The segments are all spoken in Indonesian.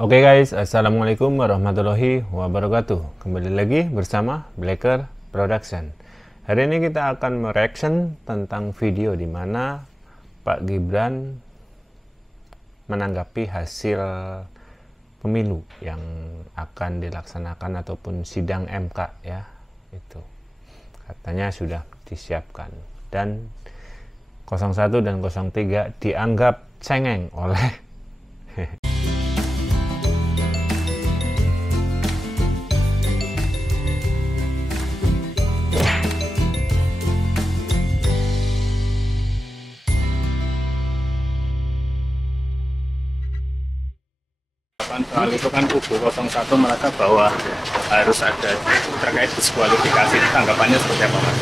Oke guys, assalamualaikum warahmatullahi wabarakatuh. Kembali lagi bersama Blacker Production. Hari ini kita akan mereaction tentang video di mana Pak Gibran menanggapi hasil pemilu yang akan dilaksanakan ataupun sidang MK ya. Itu katanya sudah disiapkan dan 01 dan 03 dianggap cengeng oleh soal itu kan kubu 01 merasa bahwa harus ada terkait diskualifikasi, tanggapannya seperti apa Mas?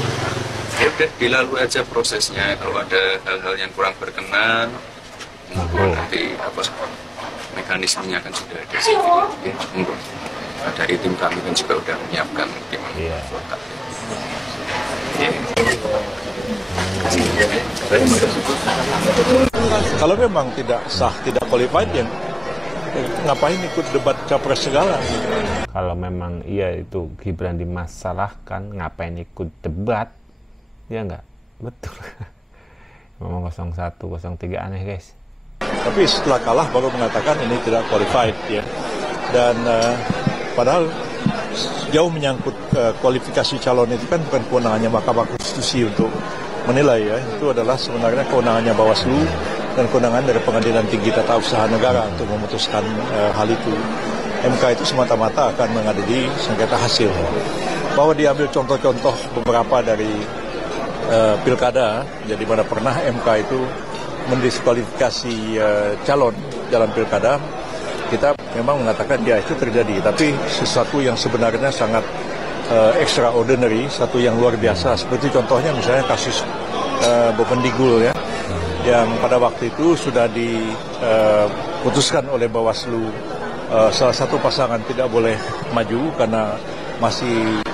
Ya udah dilalui aja prosesnya, kalau ada hal-hal yang kurang berkenan nanti mekanismenya kan sudah ada sih. Ya, dari tim kami kan juga udah menyiapkan tim votak. Kalau memang tidak sah, tidak qualified, ya ngapain ikut debat capres segala? Kalau memang iya itu Gibran dimasalahkan, ngapain ikut debat? Ya enggak, betul. Ngomong 01, 03 aneh guys. Tapi setelah kalah baru mengatakan ini tidak qualified ya. Dan padahal jauh menyangkut kualifikasi calon itu kan bukan kewenangannya Mahkamah Konstitusi untuk menilai ya. Itu adalah sebenarnya kewenangannya Bawaslu dan kewenangan dari Pengadilan Tinggi Tata Usaha Negara untuk memutuskan hal itu. MK itu semata-mata akan mengadili sengketa hasil. Bahwa diambil contoh-contoh beberapa dari pilkada, jadi mana pernah MK itu mendiskualifikasi calon dalam pilkada, kita memang mengatakan ya itu terjadi, tapi sesuatu yang sebenarnya sangat extraordinary, satu yang luar biasa. Seperti contohnya misalnya kasus Bovendigul ya, yang pada waktu itu sudah diputuskan oleh Bawaslu salah satu pasangan tidak boleh maju karena masih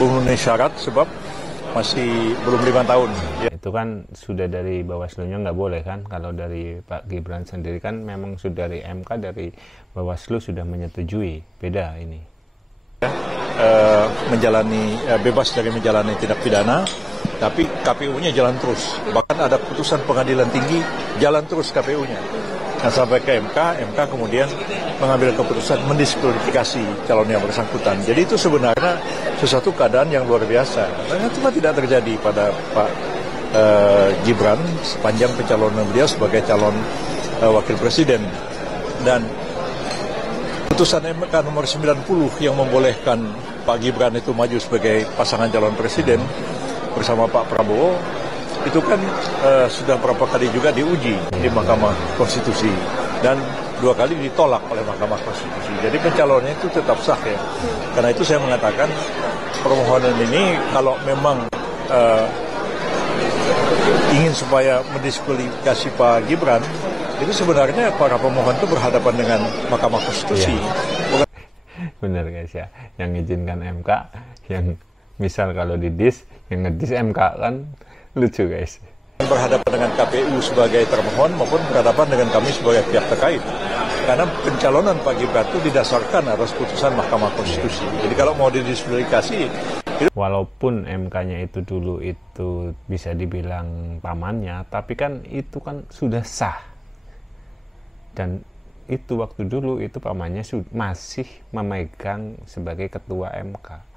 memenuhi syarat sebab masih belum 5 tahun. Ya. Itu kan sudah dari Bawaslu-nya nggak boleh kan? Kalau dari Pak Gibran sendiri kan memang sudah dari MK, dari Bawaslu sudah menyetujui. Beda ini. Menjalani bebas dari menjalani tindak pidana, tapi KPU-nya jalan terus. Bahkan ada putusan Pengadilan Tinggi, jalan terus KPU-nya. Nah, sampai ke MK, MK kemudian mengambil keputusan mendiskualifikasi calon yang bersangkutan. Jadi itu sebenarnya sesuatu keadaan yang luar biasa. Karena cuma tidak terjadi pada Pak Gibran sepanjang pencalonan beliau sebagai calon wakil presiden. Dan putusan MK nomor 90 yang membolehkan Pak Gibran itu maju sebagai pasangan calon presiden bersama Pak Prabowo, itu kan sudah beberapa kali juga diuji di Mahkamah Konstitusi dan 2 kali ditolak oleh Mahkamah Konstitusi. Jadi pencalonnya itu tetap sah ya. Karena itu saya mengatakan permohonan ini kalau memang ingin supaya mendiskualifikasi Pak Gibran, itu sebenarnya para pemohon itu berhadapan dengan Mahkamah Konstitusi. Iya. Benar guys ya, yang izinkan MK, yang misal kalau didis, yang ngedis MK kan lucu guys. Berhadapan dengan KPU sebagai termohon maupun berhadapan dengan kami sebagai pihak terkait. Karena pencalonan Pak Gibran itu didasarkan atas putusan Mahkamah Konstitusi. Jadi kalau mau didiskualifikasi, walaupun MK-nya itu dulu itu bisa dibilang pamannya, tapi kan itu kan sudah sah. Dan itu waktu dulu itu pamannya masih memegang sebagai ketua MK.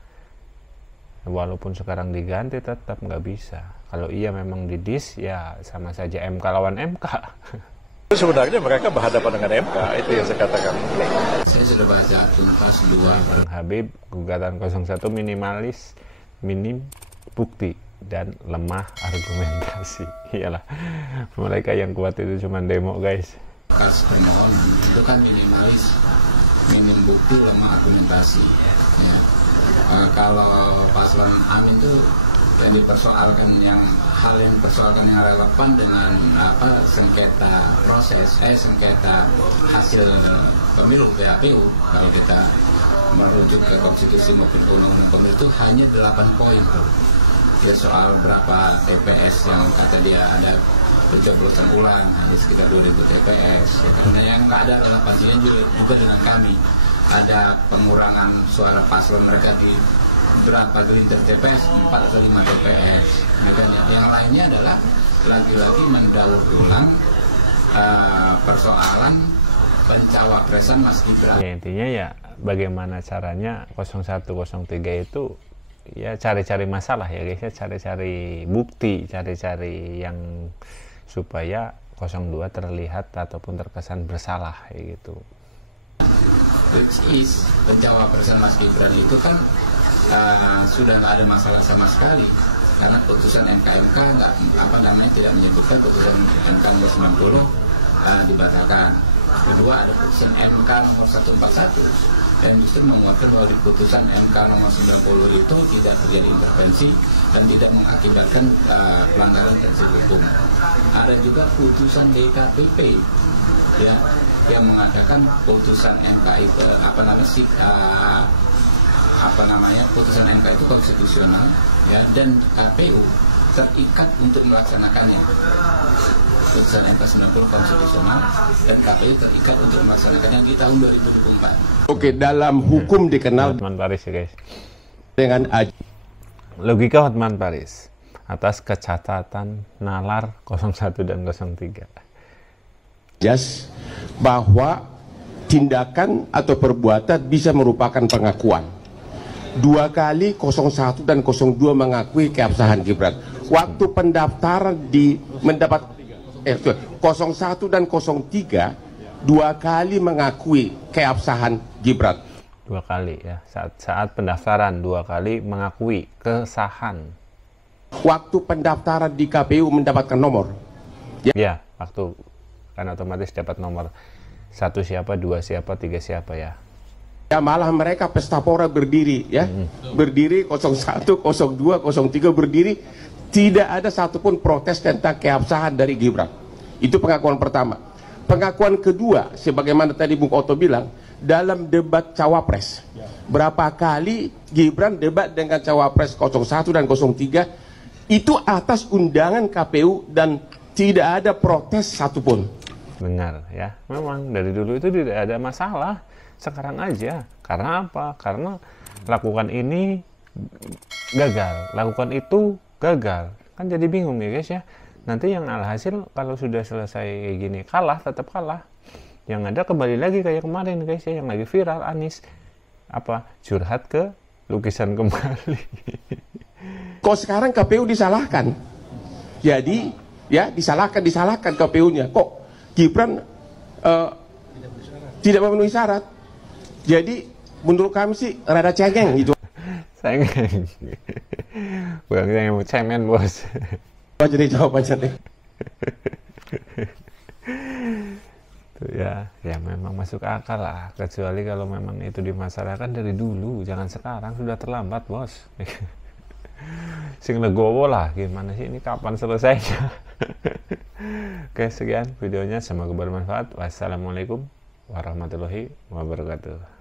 Walaupun sekarang diganti tetap nggak bisa. Kalau iya memang didis ya sama saja MK lawan MK. Sebenarnya mereka berhadapan dengan MK, itu yang saya katakan. Saya sudah baca tuntas 2. Bang Habib, gugatan 01 minimalis, minim bukti dan lemah argumentasi. Iyalah, mereka yang kuat itu cuma demo guys. Kas permohonan itu kan minimalis, minim bukti, lemah argumentasi. Ya. Kalau paslon Amin itu yang dipersoalkan, hal yang dipersoalkan yang relevan dengan sengketa proses, sengketa hasil pemilu PHPU. Kalau kita merujuk ke konstitusi maupun undang-undang pemilu itu hanya 8 poin tuh. Ya soal berapa TPS yang kata dia ada pencoblosan ulang hanya sekitar 2000 TPS ya, karena yang nggak ada relevansinya juga dengan kami. Ada pengurangan suara paslon mereka di berapa gelintir TPS, 4 atau 5 TPS ya kan? Yang lainnya adalah lagi-lagi mendaur ulang persoalan pencawapresan Mas Gibran. Ya, intinya ya bagaimana caranya 0103 itu ya cari-cari masalah ya guys ya, cari-cari bukti, cari-cari yang supaya 02 terlihat ataupun terkesan bersalah kayak gitu. Which is pencawapresan Mas Gibran itu kan sudah nggak ada masalah sama sekali, karena putusan MK nggak tidak menyebutkan putusan MK nomor 90 dibatalkan. Kedua, ada putusan MK nomor 141 yang justru menguatkan bahwa di putusan MK nomor 90 itu tidak terjadi intervensi dan tidak mengakibatkan pelanggaran prinsip hukum. Ada juga putusan DKPP ya, yang mengatakan putusan MK itu putusan MK itu konstitusional ya, dan KPU terikat untuk melaksanakannya. Putusan MK 90 konstitusional dan KPU terikat untuk melaksanakannya di tahun 2024. Oke, dalam hukum dikenal Hotman Paris ya guys. dengan Logika Hotman Paris atas kecatatan nalar 01 dan 03. ajas bahwa tindakan atau perbuatan bisa merupakan pengakuan. 2 kali 01 dan 02 mengakui keabsahan Gibran. Waktu pendaftaran mendapat 01 dan 03 2 kali mengakui keabsahan Gibran. 2 kali ya, saat pendaftaran 2 kali mengakui kesahan. Waktu pendaftaran di KPU mendapatkan nomor. Ya, waktu kan otomatis dapat nomor 1 siapa, 2 siapa, 3 siapa ya. Ya, malah mereka pesta pora berdiri ya. Berdiri 01, 02, 03 berdiri, tidak ada satupun protes tentang keabsahan dari Gibran. Itu pengakuan pertama. Pengakuan kedua, sebagaimana tadi Bung Otto bilang, dalam debat cawapres. Berapa kali Gibran debat dengan cawapres 01 dan 03 itu atas undangan KPU dan tidak ada protes satupun. Benar ya, memang dari dulu itu tidak ada masalah. Sekarang aja, karena apa? Karena lakukan ini gagal, lakukan itu gagal, kan jadi bingung ya guys ya. Nanti yang alhasil kalau sudah selesai kayak gini kalah, tetap kalah. Yang ada kembali lagi kayak kemarin guys ya, yang lagi viral Anies curhat ke lukisan kembali. Kok sekarang KPU disalahkan? Jadi ya disalahkan KPU-nya. Kok Gibran tidak memenuhi syarat? Jadi menurut kami sih rada cengeng gitu. Cengeng. Bukan yang mau cemen bos. Jadi jawabannya deh. Tuh ya memang masuk akal lah. Kecuali kalau memang itu dimasalahkan dari dulu, jangan sekarang, sudah terlambat bos. Sing legowo lah, gimana sih ini kapan selesainya? Oke, sekian videonya, semoga bermanfaat. Wassalamualaikum warahmatullahi wabarakatuh.